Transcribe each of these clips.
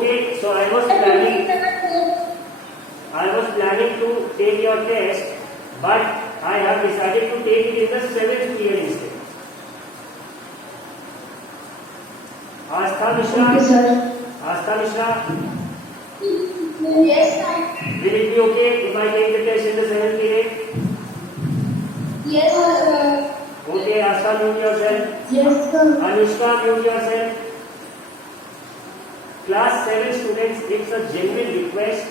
Okay, so I was planning to take your test, but I have decided to take it in the 7th period instead. Astha Mishra? Okay, sir. Astha Mishra? Yes, sir. Will it be okay if I take the test in the 7th period? Yes, sir. Okay, Astha, mute yourself. Yes, sir. Anushka, mute yourself. Class 7 students, it's a genuine request.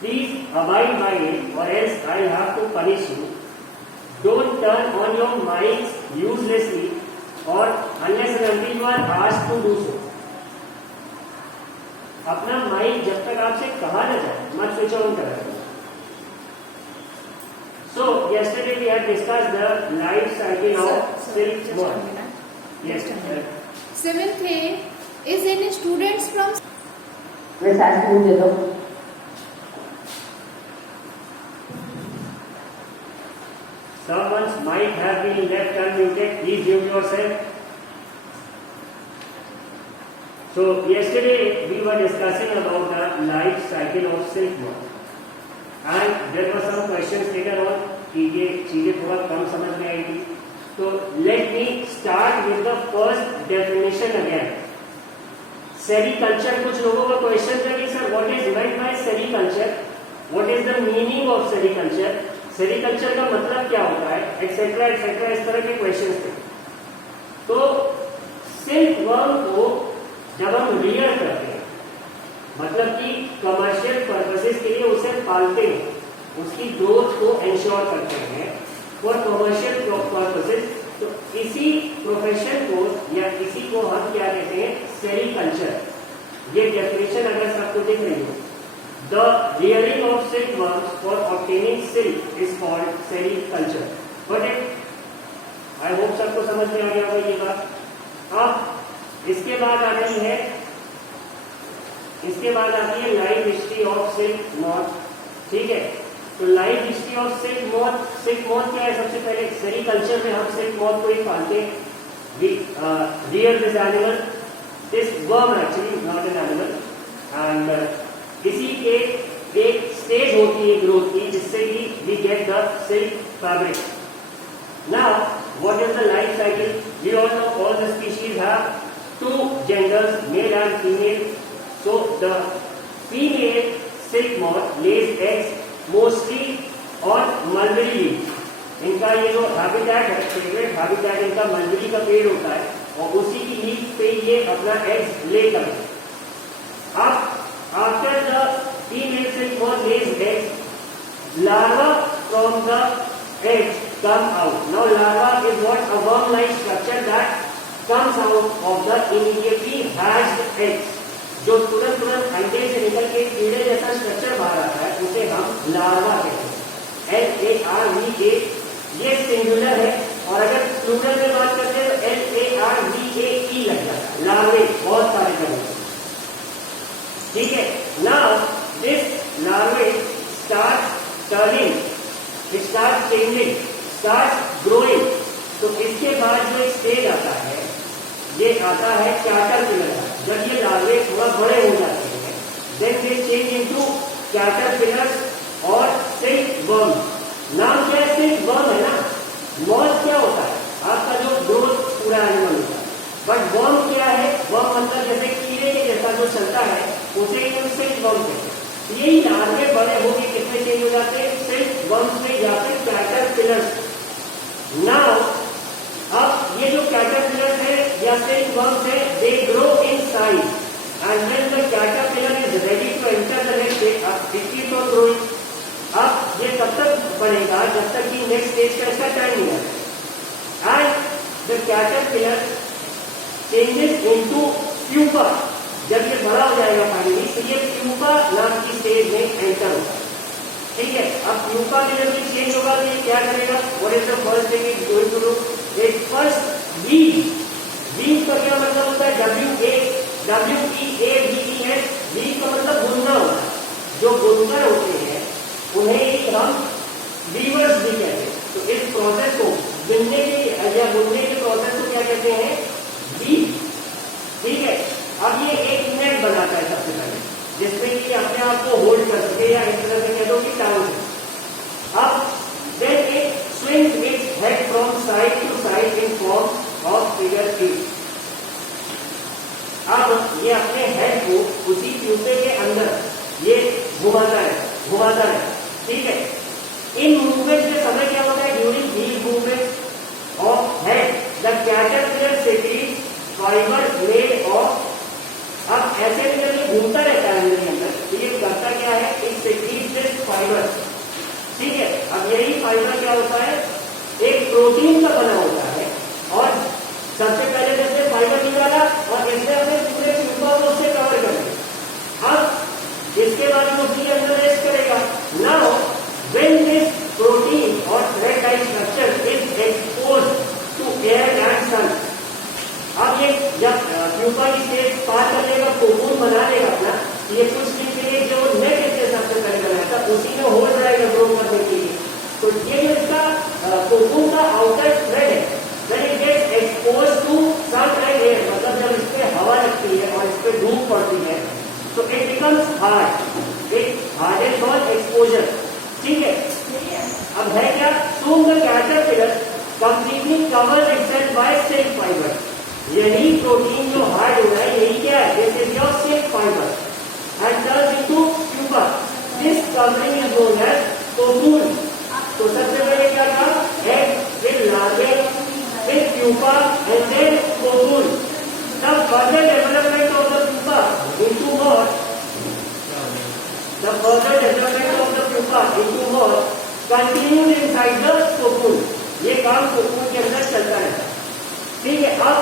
Please abide by it or else I have to punish you. Don't turn on your mics uselessly or unless and until you are asked to do so. अपना mic जब तक आपसे कहा न जाए मत switch on करें. So yesterday we had discussed the life cycle of silk worm. Yes. 7th A is any students from मैं साथ में दे दो. Someone's mic has been left unmuted. Please mute yourself. So yesterday we were discussing about the life cycle of silkworm, and there were some questions later on कि ये चीजें थोड़ा कम समझ में आई थी. So let me start with the first definition again. Sericulture. कुछ लोगों का क्वेश्चन था कि sir what is meant by sericulture? What is the meaning of sericulture? Sericulture का मतलब क्या होता है, एक्सेट्रा एक्सेट्रा, इस तरह के क्वेश्चंस थे. तो सिल्क वर्म को जब हम रियर करते हैं, मतलब कि कमर्शियल पर्पसेस के लिए उसे पालते हैं, उसकी ग्रोथ को इंश्योर करते हैं फॉर कमर्शियल पर्पसेस, तो इसी प्रोफेशन को या इसी को हम क्या कहते हैं, सेरिकल्चर. ये डेफिनेशन अगर सबको दिख रही हो, the rearing of silkworms for obtaining silk is called sericulture. Got it? I hope सबको समझ में आ गया होगा ये बात. अब इसके बाद आ रही है, इसके बाद आती है life history of silk moth. ठीक है, तो life history of silk moth. Silk moth क्या है? सबसे पहले सेरिकल्चर में हम सिल्क मॉथ को ही पालते हैं. Rear this animal, this worm actually not an animal, and इसी के एक स्टेज होती है ग्रोथ की जिससे कि we get the silk fabric. Now what is the life cycle? We all know all the species have two genders, male and female. So the female silk moth lays eggs mostly on mulberry leaf. इनका ये जो habitat है, favourite habitat इनका mulberry का पेड़ होता है और उसी की लीफ पे ये अपना एग्स ले करते हैं. अब after the female silk moth lays eggs, larva from the eggs come out. Now larva is what? A worm-like structure that comes out of the immediately hatched eggs. जो तुरंत तुरंत अंडे से निकल के कीड़े जैसा स्ट्रक्चर बाहर आता है उसे हम लार्वा कहते हैं. LARVA ये सिंगुलर है, और अगर प्लूरल में बात करते हैं तो LARVAE लग जाता है. लार्वे बहुत सारे करते. ठीक है. Now this larvae start turning, start changing, start growing. तो इसके बाद जो एक स्टेज आता है, ये आता है कैटरपिलर. जब ये लार्वे थोड़ा बड़े हो जाते हैं, then they change into caterpillars और सिल्क वर्म. नाम क्या है? सिल्क वर्म है ना. मॉथ क्या होता है? आपका जो ग्रोथ पूरा एनिमल होता है. बट वर्म क्या है? वर्म मतलब जैसे कीड़े के जैसा जो चलता है उसे सिल्क वर्म कहते हैं. यही लार्वे बड़े होकर कितने चेंज हो जाते हैं? सिल्क वर्म से जाते हैं कैटरपिलर्स. नाउ अब ये जो कैटरपिलर्स है या सिल्क वर्म्स है, they grow in size and when the caterpillar is ready to enter the next stage, अब इट कीप्स ऑन ग्रोइंग. अब ये तब तक बढ़ेगा जब तक कि नेक्स्ट स्टेज का इसका टाइम नहीं आएगा. And the caterpillar changes into pupa. जब ये बड़ा हो जाएगा फाइनली तो ये प्यूपा नाम की स्टेज में एंटर होगा. ठीक है. अब प्यूपा में जब ये चेंज होगा तो ये क्या करेगा? What is the first thing it going to do? एक फर्स्ट वीव. वीव का क्या मतलब होता है? WEAVE. वीव का मतलब बुनना होता है. जो बुनकर होते हैं उन्हें ही हम वीवर्स भी कहते हैं. तो इस प्रोसेस को बुनने के या बुनने के प्रोसेस को क्या कहते हैं? वीव. ठीक है. अब ये एक नेट बना पार्ट को होल्ड कर सके, या इस तरह से कह दो कि टांग। अब then it swings its head from side to side in form of figure 3। अब ये अपने हेड को उसी प्यूपे के अंदर ये घुमाता है, ठीक है। इन मूवमेंट के समय क्या होता है, during these movement of head the caterpillar secretes fibre made of. अब ऐसे में जब ये घूमता रहता है अंदर के अंदर, तो ये करता क्या है, इट सेक्रीट्स फाइबर, ठीक है। अब यही फाइबर क्या होता है, एक प्रोटीन का बना होता है, और सबसे पहले जैसे फाइबर निकाला और इसने अपने पूरे प्यूपा को उससे कवर कर दिया। अब इसके बाद में उसी के अंदर रेस्ट करेगा। नाउ व्हेन दिस प्रोटीन और thread like structure is exposed to air and sun, अब ये जब प्यूपा की स्टेज पार कर लेगा, कोकून बना लेगा अपना, ये कुछ दिन के लिए जो नेट इसके सबसे पहले बनाया था उसी में होल्ड रहेगा ग्रो करने के लिए। तो ये जो इसका कोकून का आउटर थ्रेड है, when it gets exposed to sunlight air, मतलब जब इस पे हवा लगती है और इस पे धूप पड़ती है, तो it becomes hard, it hardens on exposure, ठीक है। अब है क्या, soon the caterpillar completely covers itself by silk fiber। यही प्रोटीन जो हार्ड हो रहा है, यही क्या है, this is your silk fiber and turns into pupa। This covering is known as cocoon। तो सबसे पहले क्या था, egg with larvae with pupa and then cocoon। The further development of the pupa into moth, the further development of the pupa into moth continues inside the cocoon। ये काम cocoon के अंदर चलता है, ठीक है। अब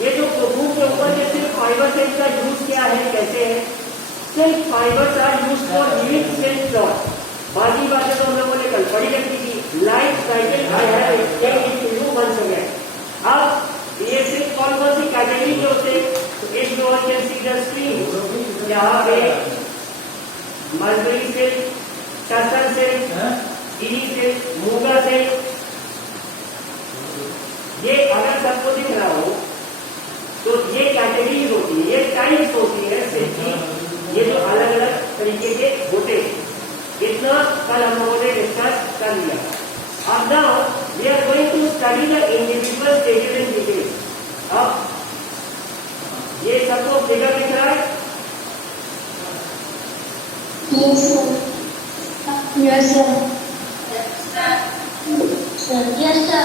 ये जो कोकून के ऊपर के सिल्क फाइबर से इसका यूज क्या है, कैसे है, silk fibres are used for weaving silk cloth. बाकी बातें तो हम लोगों ने कल पढ़ी रखी थी। Life cycle I have explained it to you once again. अब ये सिर्फ कौन कौन सी कैटेगरी के होते हैं, तो if you all can see the screen, यहाँ पे mulberry silk, tussar silk, eerie silk, मूंगा सिल्क, ये अगर सबको दिख रहा हो तो ये कैटेगरीज होती है, ये टाइप्स होती है सिल्क की, ये जो अलग अलग तरीके के होते हैं। इतना कल हम लोगों ने डिस्कस कर लिया। अब now we are going to study the individual stages in detail. अब ये सबको फिगर दिख रहा है, Yes, sir. Yes, sir. Sir, yes, sir.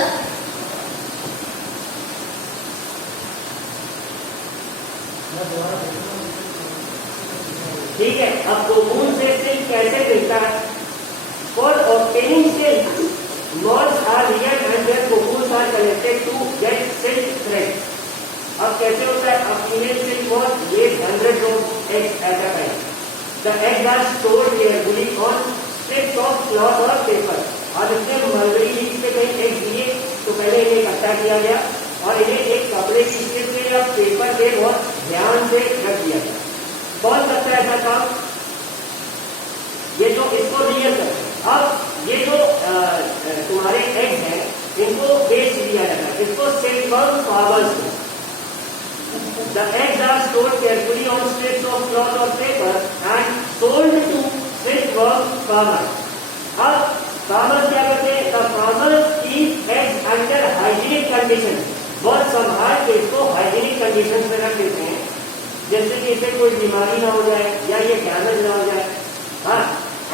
ठीक है। अब कोकून से सिल्क कैसे मिलता है, for obtaining silk moths are reared and their cocoons are collected to get silk thread। अब कैसे होता है, अब female silk moth lays hundreds of eggs at a time। The eggs are stored carefully on strips of cloth or paper। अब इसने mulberry leaf पे कहीं egg दिए, तो पहले इन्हें इकट्ठा किया गया और इन्हें एक कपड़े की स्ट्रिप पे या पेपर पे बहुत ध्यान से रख दिया गया। कौन करता है ऐसा काम, ये जो इसको रियल करते हैं। अब ये जो तुम्हारे एग्स हैं, इनको बेच दिया जाता है, इसको सिल्कवर्म फार्मर्स को। The eggs are stored carefully on strips of cloth or paper and sold to silkworm farmers। अब farmers क्या करते हैं, the farmers keep eggs under hygienic conditions। बहुत संभाल के इसको हाइजीनिक कंडीशन में रख देते हैं, जैसे कि इसे कोई बीमारी ना हो जाए या ये डैमेज ना हो जाए। हाँ,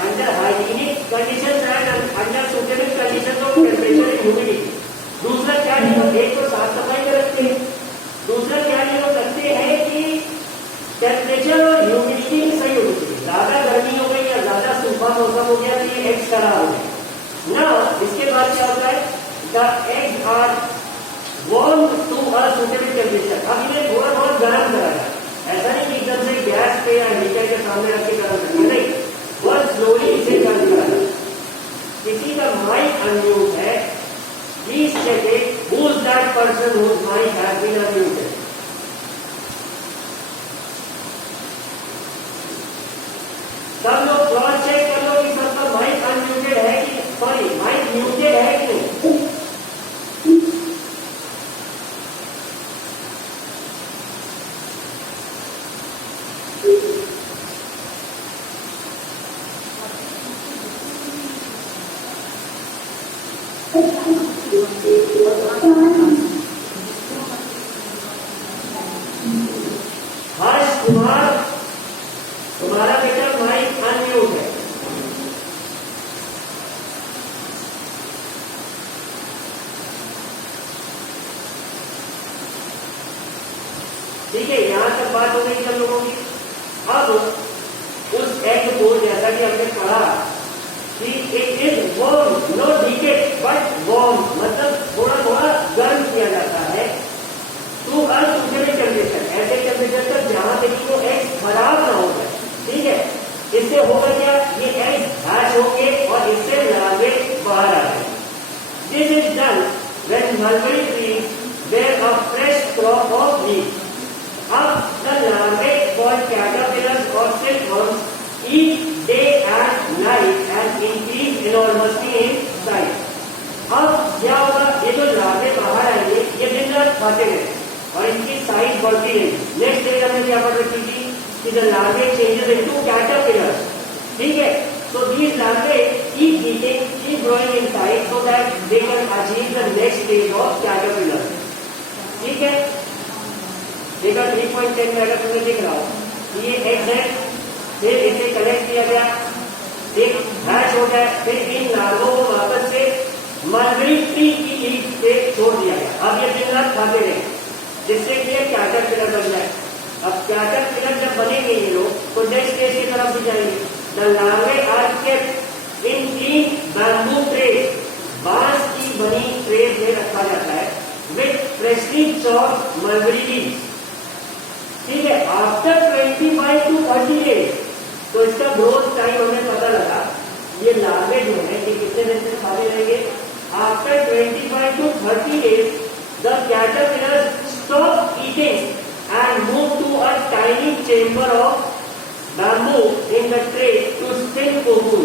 under hygienic condition and under suitable condition of temperature and humidity. दूसरा क्या नियम, एक तो साफ सफाई का रखते हैं, दूसरा क्या नियम रखते हैं कि टेम्परेचर और ह्यूमिडिटी सही होनी चाहिए। ज्यादा गर्मी हो गई या ज्यादा सूखा मौसम हो गया तो ये एग्स खराब हो गए ना। इसके बाद क्या होता है, the eggs are warm to a suitable temperature. अब इन्हें थोड़ा बहुत गर्म कराया, ऐसा नहीं कि एकदम से गैस पे या हीटर के सामने रख के गर्म करना, नहीं, बहुत स्लोली इसे गर्म कराया। किसी का माइक अनम्यूट है, please check it, who is that person whose mic has been unmuted. सब लोग क्रॉस चेक कर लो कि सबका माइक अनम्यूटेड है कि, सॉरी, माइक म्यूटेड है कि नहीं। हर्ष कुमार, तुम्हारा बेटा माइक अनम्यूट है। ठीक है, यहां तक बात हो गई सब लोगों की। अब उस एग को, जैसा कि हमने पढ़ा कि it is warm, not heated but warm, मतलब थोड़ा थोड़ा गर्म किया जाता है टू अ स्पेसिफिक टेम्परेचर, ऐसे टेम्परेचर तक जहां तक वो एग खराब ना हो जाए। ठीक है, इससे होगा क्या, ये एग हैच होंगे और इससे लार्वे बाहर आ जाएंगे। This is done when mulberry trees bear a fresh crop of leaves. अब the larvae called caterpillars or silkworms eat day and night and increase enormously in size. अब क्या होगा, ये जो लार्वे बाहर आएंगे ये दिन रात खाते रहेंगे और इनकी साइज बढ़ती रहेगी। नेक्स्ट डे हमने क्या पढ़ रखी थी कि the larvae changes into caterpillars. ठीक है, so these larvae keep eating, keep growing in size so that they can achieve the next stage of caterpillar. ठीक है, देखा 3.10 में अगर तुम्हें दिख रहा हो ये एग्स है, फिर इसे कलेक्ट किया गया, एक हैच हो गया, फिर इन लार्वों को वापस से मलबरी ट्री की लीफ पे छोड़ दिया गया। अब ये दिन रात खाते रहे जिससे कि ये कैटरपिलर बन जाए। अब कैटरपिलर जब बनेंगे ये लोग तो नेक्स्ट स्टेज की तरफ भी जाएंगे। The larvae are kept in clean bamboo trays, बांस की बनी ट्रेज में रखा जाता है with freshly chopped mulberry leaves. ठीक है, आफ्टर 25 to 30 डेज, तो इसका ग्रोथ टाइम हमें पता लगा, ये लार्वे जो है ये कितने दिन से खाली रहेंगे। After 25 to 30 days the caterpillar stop eating and move to a tiny chamber of bamboo in the tray to spin cocoon.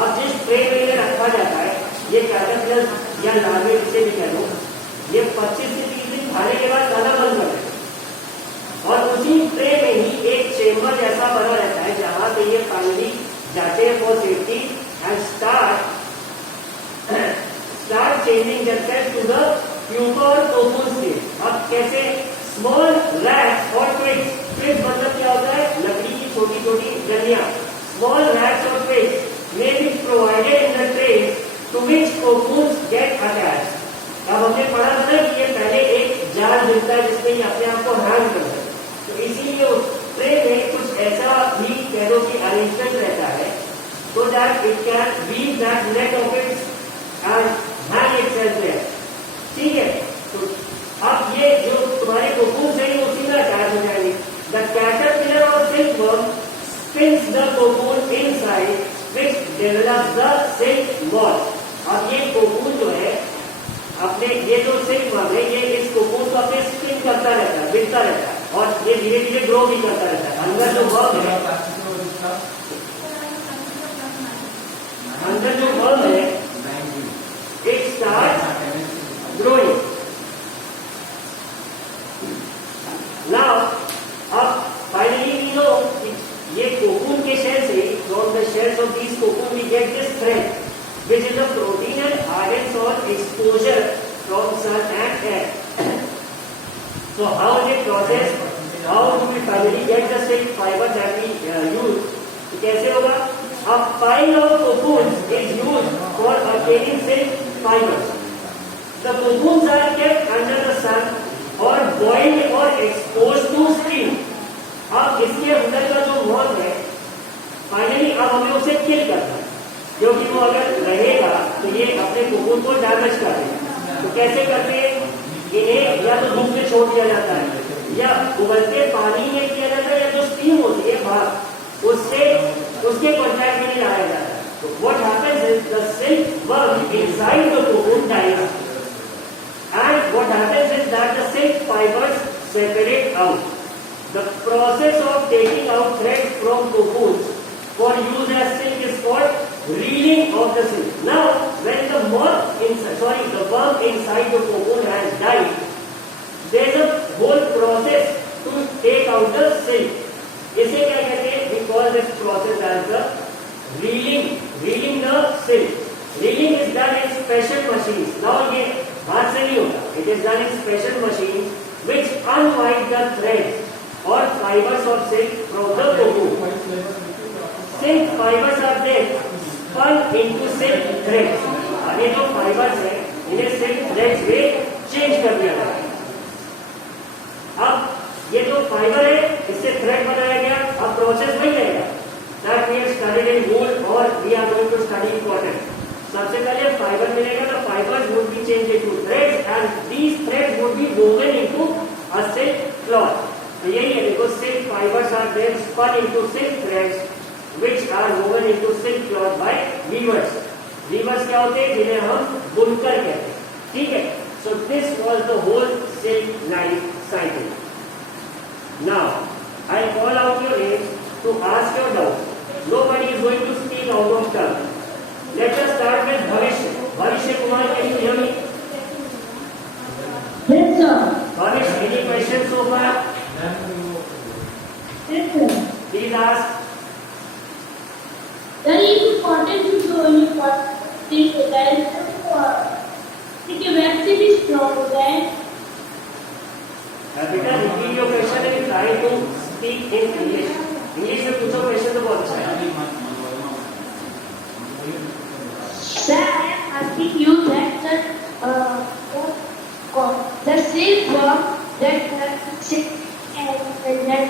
अब जिस ट्रे में ये रखा जाता है, ये कैटरपिलर या लार्वे जिसे भी कह लो, ये 25 से 30 दिन खाने के बाद खाना बंद कर देते हैं और उसी ट्रे में ही एक चेंबर जैसा बना रहता है जहां से ये फाइनली जाते हैं for safety and start changing themselves to the pupa और कोकून स्टेज। अब कैसे, स्मॉल रैट्स और ट्विग्स मतलब क्या होता है, लकड़ी की छोटी छोटी डलियां। स्मॉल रैट्स और twigs may be provided in the tray to which cocoons get attached. अब हमने पढ़ा था ना कि ये पहले एक जाल मिलता है जिसमें ये अपने आप को हैंग करता है, तो इसीलिए उस ट्रे में कुछ ऐसा भी कह लो कि अरेंजमेंट रहता है so that it can weave that net of it and hang itself there. ठीक है, तो अब ये जो तुम्हारे कोकून है ये उसी में अटैच हो जाएंगे। The caterpillar or silkworm spins the cocoon inside which develops the silk moth. अब ये कोकून जो है अपने, ये जो सिल्कवर्म है ये इस कोकून को अपने स्पिन करता रहता है, बिकता रहता है और ये धीरे धीरे ग्रो भी करता रहता है। अंदर जो वर्म है, अंदर जो वर्म है इट स्टार्ट ग्रोइंग। नाउ अब फाइनली वी नो ये कोकून के शेल से, from the shells of this cocoon we get this thread which is a protein and hardens on exposure from sun and air. So how is it processed? How do we finally get the silk fiber that we use? तो कैसे होगा? A pile of cocoons is used for obtaining silk fibers. The cocoons are kept under the sun or boiled or exposed to steam. अब इसके अंदर का जो moth है, finally अब हमें उसे किल करना है, क्योंकि वो अगर रहेगा तो ये अपने कोकून को डैमेज कर देगा। तो कैसे करते हैं, इन्हें या तो धूप में छोड़ दिया जाता है या उबलते पानी में किया जाता है, या जो स्टीम होती है बाहर उससे उसके कॉन्टैक्ट में नहीं लाया जाता है। तो what happens is the silkworm inside the cocoon dies and what happens is that the silk fibres separate out. The process of taking out thread from cocoons for use as silk is called reeling of the silk. Now, when the the worm inside the cocoon has died, there is a whole process to take out the silk. इसे क्या कहते हैं? We call this process as the reeling the silk. Reeling is done in special machines. It is done in special machines which unwind the threads or fibers of silk from the cocoon. Silk fibers are then spun into silk threads. अब ये जो fibers है इन्हें silk threads में change कर दिया गया। अब ये जो फाइबर है इससे थ्रेड बनाया गया। अब प्रोसेस वही रहेगा that we have studied in wool or we are going to study in cotton. सबसे पहले फाइबर मिलेगा तो fibres would be changed into threads and these threads would be woven into a silk cloth. तो यही है देखो silk fibers are then spun into silk threads which are woven into silk cloth by weavers. Weavers क्या होते हैं जिन्हें हम बुनकर कहते हैं, ठीक है। So this was the whole silk life cycle. Now I call out your names to ask your doubts. Nobody is going to speak out of turn. Let us start with Bhavishya. Bhavishya Kumar, can you hear me? Yes, sir. Bhavish, any questions so far? Yes, sir. Please ask. Very important to show you what this is. ठीक है, vaccine is strong होता है। बेटा repeat your question and try to speak in English. English में पूछो question तो बहुत अच्छा है। Sir, I am asking you that the silkworm that sits and then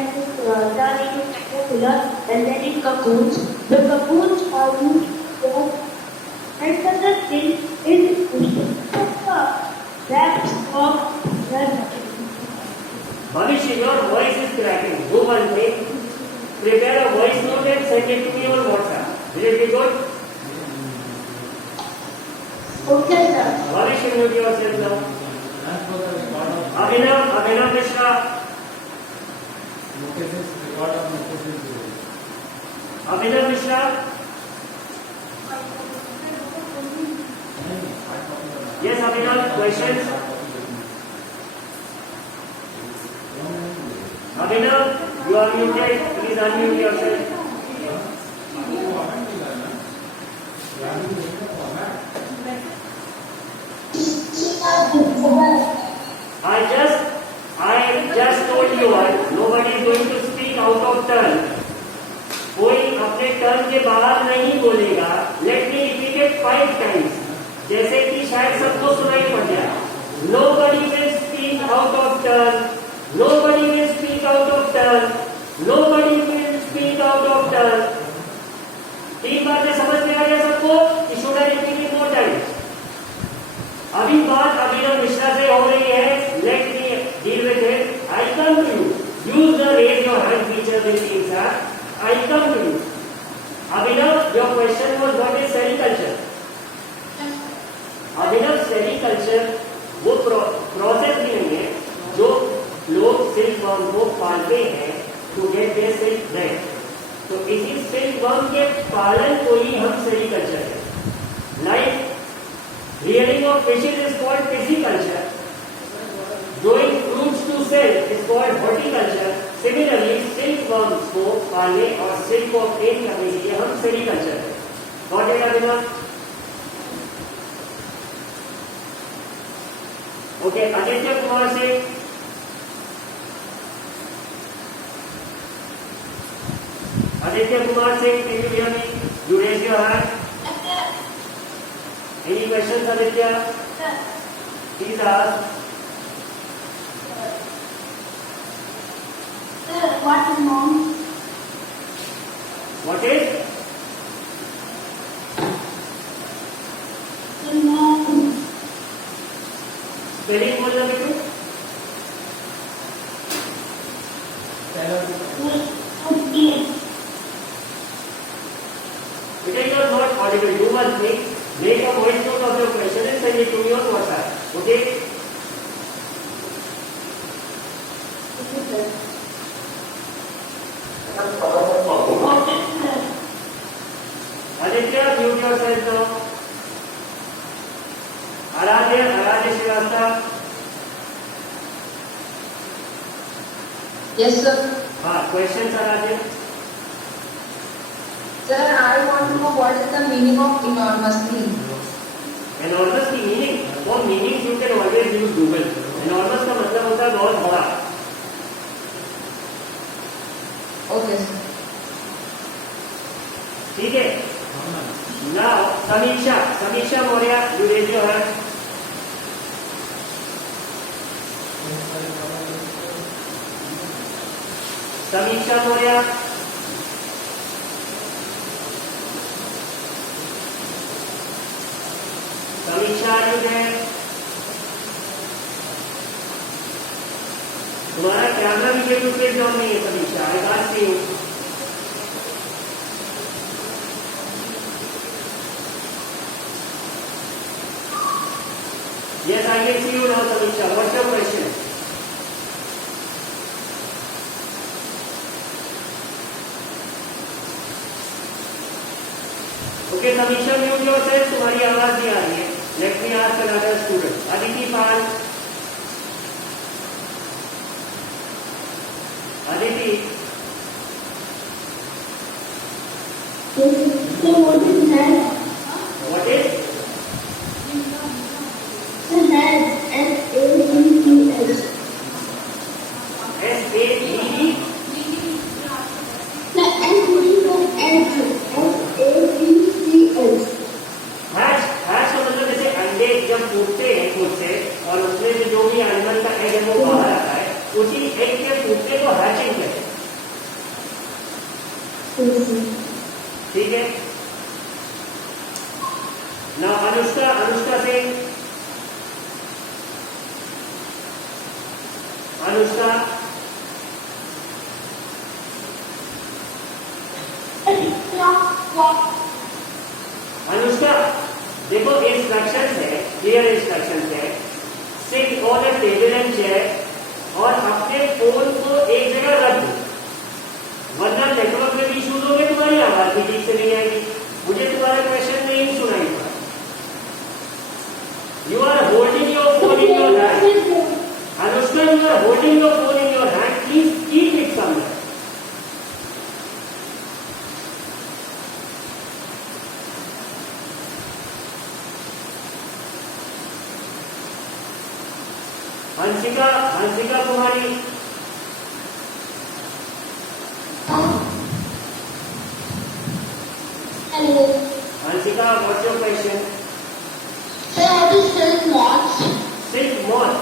turn into caterpillar and then in cocoons. The cocoons are used for and the silk is wrapped of the Bhavishya, your voice is cracking. Do one thing. Prepare a voice note and send it to me on WhatsApp. Will it be good? Okay, sir. Bhavishya, mute yourself now. Abhinav Mishra. Abhinav Mishra. Yes, Abhinav, questions? Abhinav, you are muted. Please unmute yourself. I just told you nobody is going to speak out of turn. कोई अपने turn के बाहर नहीं बोलेगा। Let me repeat it 5 times. जैसे कि शायद सबको सुनाई पड़ जाए। Nobody will speak out of turn. Nobody will speak out of turn. Nobody will speak out of turn. 3 बातें समझ में आ गया सबको? Should I repeat it more times? अभी बात अभिनव मिश्रा से हो रही है। Let me deal with it. I come to you. Use the raise your hand feature in Teams app. I come to you. Abhinav, your question was what is sericulture? Abhinav sericulture वो process भी नहीं है जो लोग silk worm को पालते हैं to get their silk thread. तो इसी सिल्क वर्म के पालन को ही हम सेरिकल्चर कहते हैं। Like rearing of fishes is called pisciculture, growing fruits to sell is called horticulture. Similarly silk worms को पालने और सिल्क को ऑब्टेन करने के लिए हम सेरिकल्चर कहते हैं। Got it Abhinav? Okay, Aditya Kumar से can you hear me? You raise your hand. Any questions, Aditya? Please ask. Sir, what is mom? What is? Mom. Spelling बोलना बेटू? Because you are not audible, do one thing. Make a voice note of your question and send it to me on WhatsApp. Okay? Aditya, mute yourself now. Aradhya Srivastava. Yes, sir. Questions, Aradhya? Sir, I want to know what is the meaning of enormously. Enormously meaning? For meaning you can always use Google. Enormous का मतलब होता है बहुत बड़ा। Okay sir. ठीक है। Now Samiksha Maurya, you raise your hand. Samiksha Maurya, Samiksha are you there? तुम्हारा camera video टू पेज ऑन नहीं है Samiksha, I can't see you. Yes, I can see you now, Samiksha. What's your question? Okay, Samiksha, mute yourself. तुम्हारी आवाज नहीं आ रही है. Let me ask another student. Aditi Pal. Aditi. So what is head? What is? The head, S-A-D-D-S. S-A-D-D? The S-A-D-D-S. Hatch का मतलब जैसे अंडे जब फूटते हैं खुद से और उसमें से जो भी एनिमल का एग है वो बाहर आता है, उसी एग के फूटने को हैचिंग कहते हैं। ठीक है ना। अनुष्का से अनुष्का अनुष्का देखो, इंस्ट्रक्शंस है, क्लियर इंस्ट्रक्शंस है। Sit on a table and chair और अपने फोन को एक जगह रख दो, वरना नेटवर्क में भी इश्यूज होंगे, तुम्हारी आवाज भी ठीक से नहीं आएगी, मुझे तुम्हारा क्वेश्चन नहीं सुनाई पड़ा। You are holding your phone in your hand. Anushka, you are holding your phone in your hand, please keep it somewhere. Hansika Kumari, Hello. Hansika, what's your question? Sir, what is silk moth? Silk moth.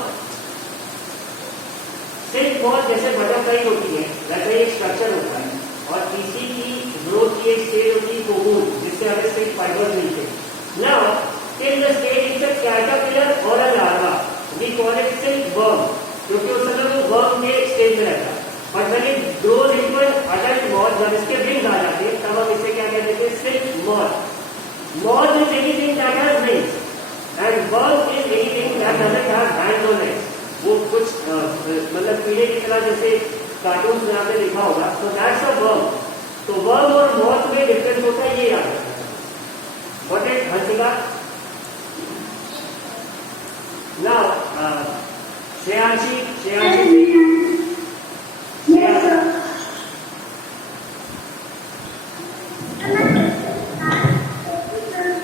Silk moth जैसे butterfly होती है वैसा ही एक structure होता है, और इसी की ग्रोथ की एक स्टेज होती है कोकून, जिससे हमें सिल्क फाइबर्स मिलते हैं। Now till the stage it's a caterpillar और a larva, we call it silk worm, क्योंकि उस समय वो वर्म के स्टेज में रहता है। But when it grows into an adult moth, जब इसके विंग्स आ जाते हैं तब हम इसे क्या कहते हैं? Silk moth. Moth is anything that has wings and worm is anything that doesn't have hands और लेग्स। वो कुछ मतलब कीड़े की तरह, जैसे कार्टून में आपने देखा होगा, तो दैट्स अ वर्म। तो वर्म और मॉथ में डिफरेंस होता है, ये याद रखना। What is Hansika? Now Shreyanshi, Yes, sir.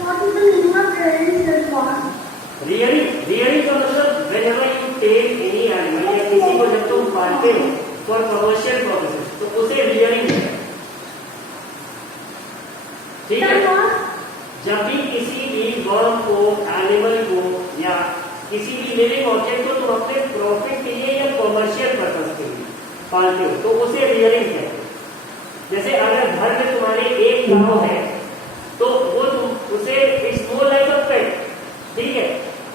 What is the name of the silk moth? रियलिंग का मतलब whenever you take any animal या किसी को जब तुम पालते हो for commercial purposes, तो उसे रियलिंग कहते हैं। ठीक है। जब भी किसी भी वर्म को, एनिमल को या किसी भी लिविंग ऑब्जेक्ट को तुम अपने प्रॉफिट के लिए या कॉमर्शियल पर्पज के लिए पालते हो तो उसे रियरिंग कहते हैं। जैसे अगर घर में तुम्हारे एक काऊ है तो वो तुम उसे इट्स मोर लाइक अ पेट, ठीक है।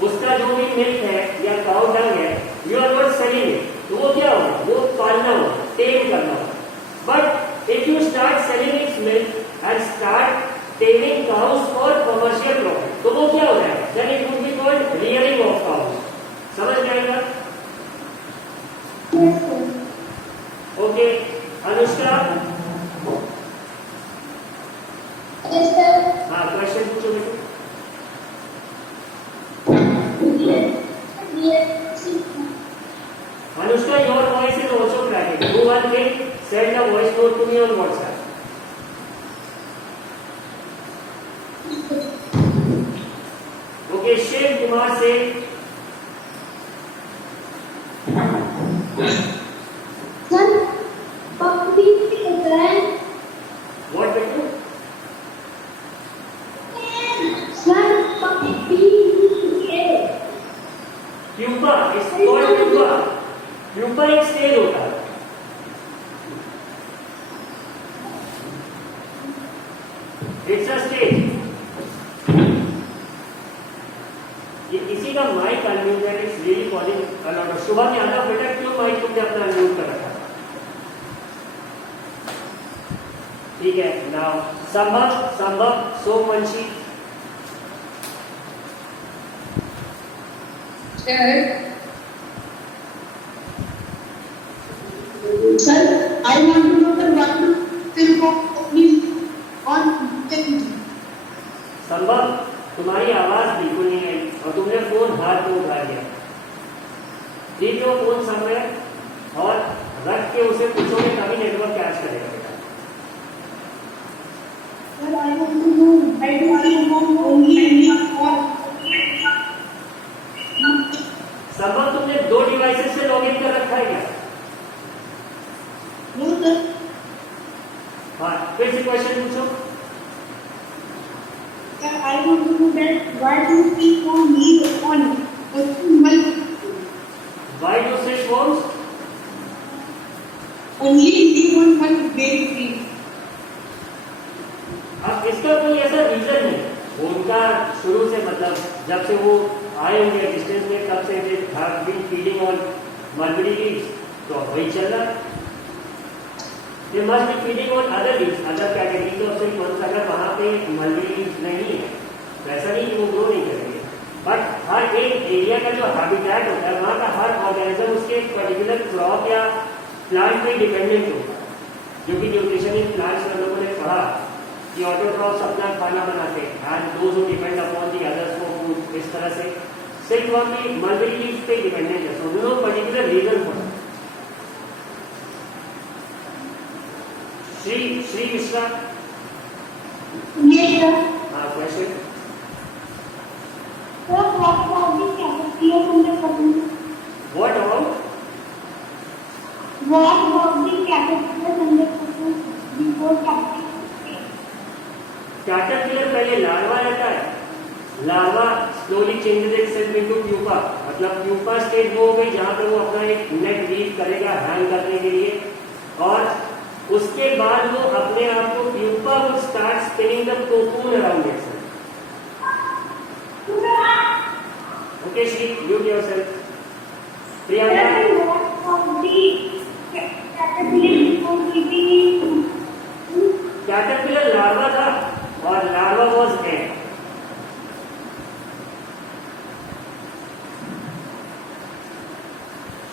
उसका जो भी मिल्क है या काऊ डंग है, you are not selling it, तो वो क्या होगा? वो पालना होगा, टेम करना होगा। But if you start selling its milk and start taming cows for commercial profit, तो वो क्या हो जाएगा? Then it would be called rearing of cows. समझ जाएगा? Yes, sir. Okay. Anushka, Yes, sir. हाँ, क्वेश्चन पूछो बेटा। Anushka, your voice is also cracking. Do one thing, send a voice note to me on WhatsApp. Okay, Shiv Kumar से Sir, puppy then. What बेटू? Sir, puppy pupa, it's called pupa. Pupa एक stage होता है। It's a stage. ये किसी का mic unmuted, it's really calling a lot of. Shubham Yadav बेटा, क्यों माइक तुमने अपना अनम्यूट कर रखा? ठीक है, नाउ संभव Somvanshi. Sir, I want to know the one Silco is on technology. संभव, तुम्हारी आवाज बिल्कुल नहीं आई और तुमने फोन हाथ में उठा लिया। ठीक है, फोन सामने और रख के उसे पूछोगे तभी नेटवर्क कैच करेगा बेटा। Sir, I want to know why do Silco only on संभव, तुमने 2 डिवाइसेस से लॉगिन कर रखा है क्या? no sir. हाँ, फिर से क्वेश्चन पूछो। Sir, I want to know that why do Silco need on Why do cell phones? only live on one very free? अब इसका कोई ऐसा रीजन नहीं। उनका शुरू से मतलब जब से वो आए होंगे एग्जिस्टेंस में तब से they have been feeding on mulberry leaves, तो वही चल रहा है। They must be feeding on other leaves, other categories of silk worms. अगर वहाँ पे मलबेरी लीव्स नहीं है तो ऐसा नहीं कि वो ग्रो नहीं करेंगे, बट हर एक एरिया का जो हैबिटेट होता है वहाँ का हर ऑर्गेनिज्म उसके पर्टिकुलर क्रॉप या प्लांट पे डिपेंडेंट होता है। जो कि न्यूट्रिशनिस्ट प्लांट्स में लोगों ने पढ़ा कि ऑटोट्रॉफ्स अपना खाना बनाते हैं and those who depend upon the others for food. इस तरह से सिल्क वर्म भी मलबेरी लीव्स पे डिपेंडेंट है, so no particular reason for. Shri Mishra, Yes, sir. हाँ question. Sir, what about the caterpillar and the cocoon? What about? What about the caterpillar and the cocoon before caterpillar? Caterpillar पहले larva रहता है, larva slowly changes itself into pupa, मतलब pupa stage वो हो गई जहां पे वो अपना एक नेट वीव करेगा हैंग करने के लिए, और उसके बाद वो अपने आप को pupa would start spinning the cocoon around itself. Okay Shri, mute yourself. Priyanka, What about the caterpillar before giving? Caterpillar larva था और larva was egg.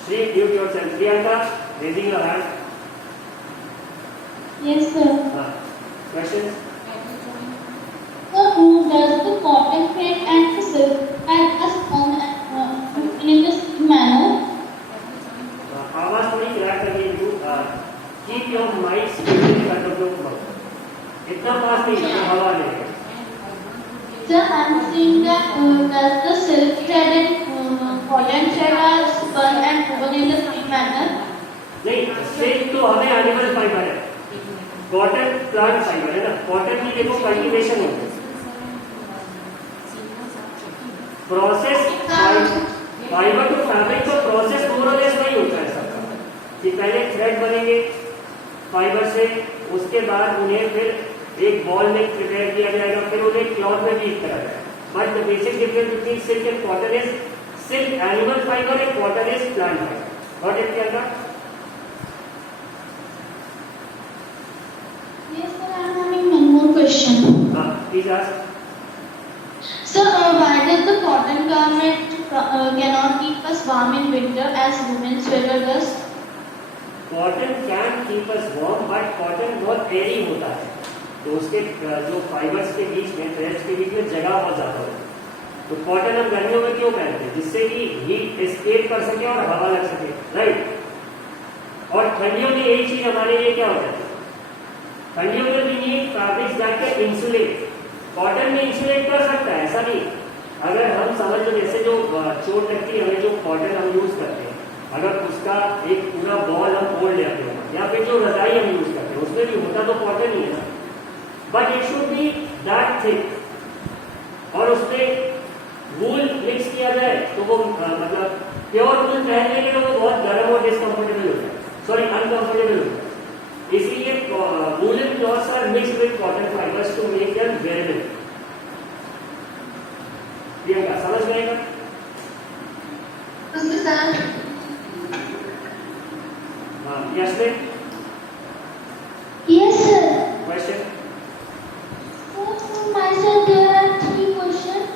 Shri, mute yourself. Priyanka, raising your hand. Yes, sir. Questions? So, does the cotton thread and the silk help us form in this manner? आवाज थोड़ी crack करके इनको keep your mic stable in front of your mouth. इतना पास नहीं है, हवा लेगा। Sir, I'm seeing that does the silk thread and cotton thread are spun and woven in the same manner? नहीं, सिल्क तो हमें एनिमल फाइबर है, कॉटन प्लांट फाइबर है ना। कॉटन की देखो कल्टीवेशन होती है, प्रोसेस फाइबर टू फैब्रिक का प्रोसेस मोर और लेस वही होता है सबका, कि पहले थ्रेड बनेंगे फाइबर से, उसके बाद उन्हें फिर एक बॉल में प्रिपेयर किया जाएगा, फिर उन्हें क्लॉथ में वीव करा जाएगा। But the basic difference between silk and cotton is silk animal fibre and cotton is plant fibre. Got it Priyanka? Yes, sir, I'm having one more question. हाँ, please ask. Sir, why does the cotton garment cannot keep us warm in winter as women's sweater does? Cotton can keep us warm, but cotton बहुत Airy होता है, तो उसके जो fibres के बीच में, threads के बीच में जगह बहुत ज्यादा होती है। तो कॉटन हम गर्मियों में क्यों पहनते हैं? जिससे कि हीट एस्केप कर सके और हवा लग सके, राइट। और ठंडियों में एक चीज हमारे लिए क्या होता है, ठंडियों में भी need fabrics that can insulate. Cotton में इंसुलेट कर सकता है, ऐसा नहीं। अगर हम समझ लो जैसे जो चोट लगती है हमें जो कॉटन हम यूज करते हैं, अगर उसका एक पूरा बॉल हम ओढ़ लेते हैं या फिर जो रजाई हम यूज करते हैं उसमें भी होता तो कॉटन ही है ना, but it should be that thick और उसमें वूल मिक्स किया जाए तो वो मतलब प्योर वूल पहनने के लिए वो बहुत गर्म और डिसकंफर्टेबल होता है, सॉरी अनकंफर्टेबल होता है। इसीलिए woollen clothes are mixed with cotton fibres to make them wearable. Priyanka समझ गए ना? हाँ, Yashmin Yes, sir. Question. So, myself, there are 3 questions.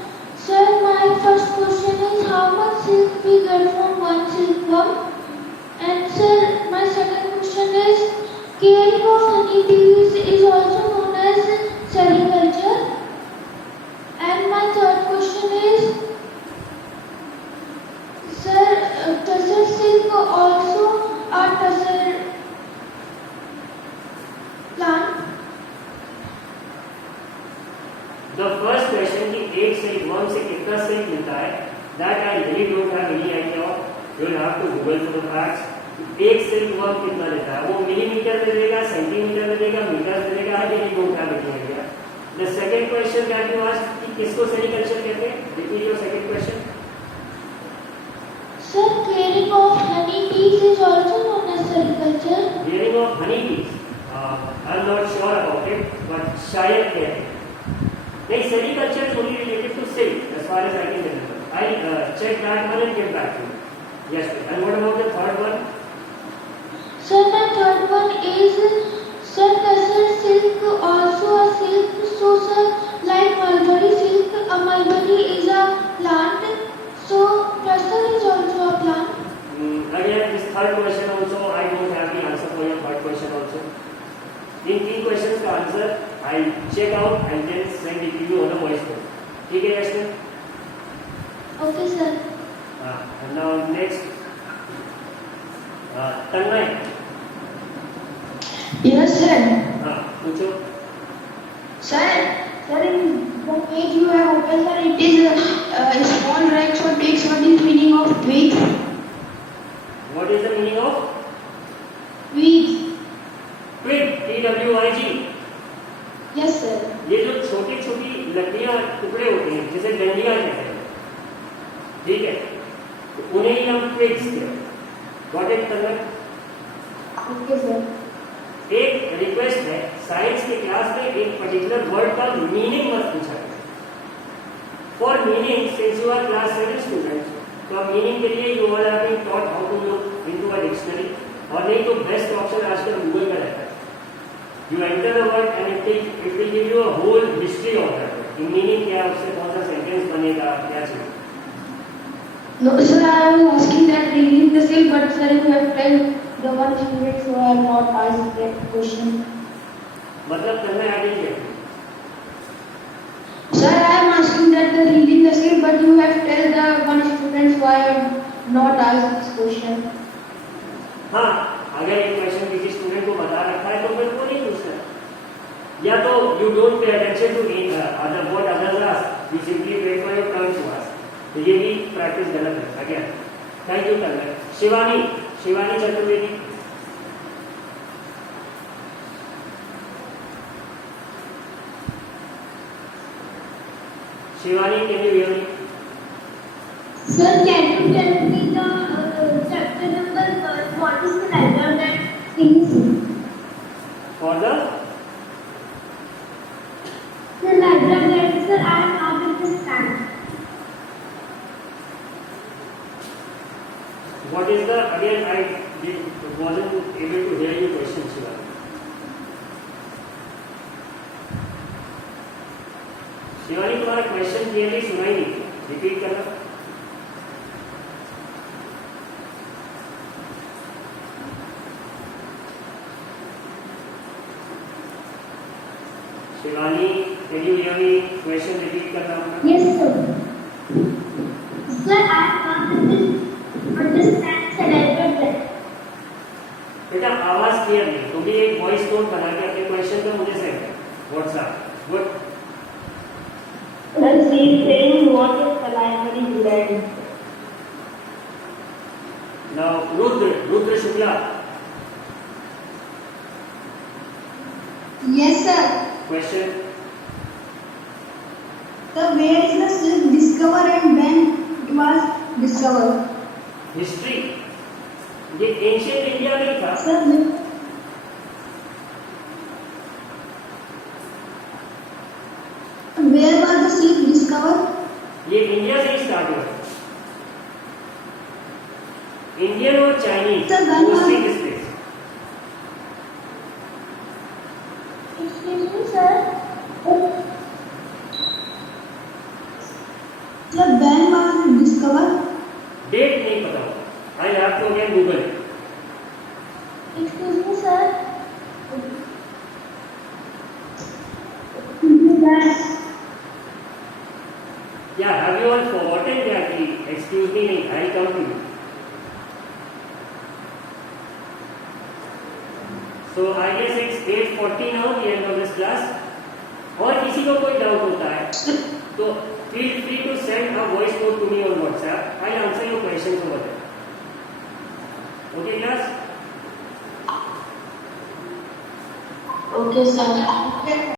Sir, my first question is how much silk we get from one silkworm? And sir, my second question is caring of honeybees is also known as sericulture. And my third question is, sir, tussar silk also a tussar plant? The first question कि एक silkworm से कितना silk मिलता है, that I really don't have any idea of. You will have to Google for the facts. एक silkworm कितना देता है, वो मिलीमीटर में देगा, सेंटीमीटर में देगा, मीटर में देगा, I really don't have any idea. The second question that you asked कि किसको सेरिकल्चर कहते हैं? Repeat your second question. Sir, caring of honeybees is also known as sericulture. Rearing of honeybees. I'm not sure about it, but शायद कहते हैं। नहीं, sericulture is only related to silk, as far as I can remember. I'll check that one and get back to you. Yes, and what about the third one? Sir, my third one is, sir, tussar silk also a silk. So, sir, like mulberry silk, a mulberry is a plant. So, tussar is also a plant. Again, this third question also, I don't have the answer for your third question also. In 3 questions का answer I'll check out and then send it to you on the voice note. ठीक है यशमिन? Okay, sir. And now next, Tanmay. Yes, sir. हाँ, पूछो। Sir, in the page you have opened, sir, it is small Rex or pigs. What is meaning of twigs? What is the meaning of Twigs. twig? TWIG. Yes, sir. ये जो छोटी छोटी लकड़ियां टुकड़े होते हैं जिसे डंडियां कहते हैं, ठीक है, तो उन्हें ही हम twigs कहते हैं। Got it, Tanmay? Okay, sir. एक रिक्वेस्ट है, साइंस की क्लास में एक पर्टिकुलर वर्ड का मीनिंग मत पूछा करें। For meaning, since you are class 7 students, तो अब मीनिंग के लिए you are having taught how to look into a dictionary, और नहीं तो बेस्ट ऑप्शन आजकल गूगल का रहता है। You enter the word and it will give you a whole history of that word, meaning क्या है, उससे कौन सा सेंटेंस बनेगा, क्या चीज। No, sir, I was asking that reading the silk, but sir, you have told the one student who are not asked that question. मतलब करना है क्या? Sir, I am asking that the reading the silk, but you have told the one student who are not asked this question. हाँ, अगर एक question किसी student को बता रखा है तो फिर वो नहीं पूछना, या तो you don't pay attention to other what others ask, you simply wait for your turn to ask. तो ये भी प्रैक्टिस गलत है। Again thank you Tanmay. Shivani Chaturvedi. Shivani, can you hear me? Sir, can you tell me the chapter number 1? What is the diagram that things? For the The diagram that, sir, I am not understand. What is the, again I wasn't able to hear your question, Shiva. Shivani, तुम्हारा question clearly सुनाई नहीं, repeat करना। Shivani, can you hear me? Question repeat करना होगा। Yes, sir. Sir, I am not understand diagram that. बेटा आवाज clear नहीं, तुम भी एक वॉइस नोट बना के अपने क्वेश्चन को मुझे सेंड कर WhatsApp. Good. Sir, she is saying what is England. Now, Rudra Shukla, Yes, sir. question. So where is the silk discovered and when it was discovered? History. ये ancient India में ही था. Sir, where was the silk discovered? ये India से ही start हुआ. Indian और Chinese Sir, when mostly was- किस place? Excuse me, sir. Sir, when was it discovered? Date नहीं पता. I have to again Google. Excuse me, sir. Yeah, have you all forgotten that? Excuse me, नहीं. I'll come to you. So I guess it's 8:40 now, the end of this class. और किसी को कोई doubt होता है तो feel free to send a voice note to me on WhatsApp. I'll answer your questions over there. Okay, class? Okay, sir.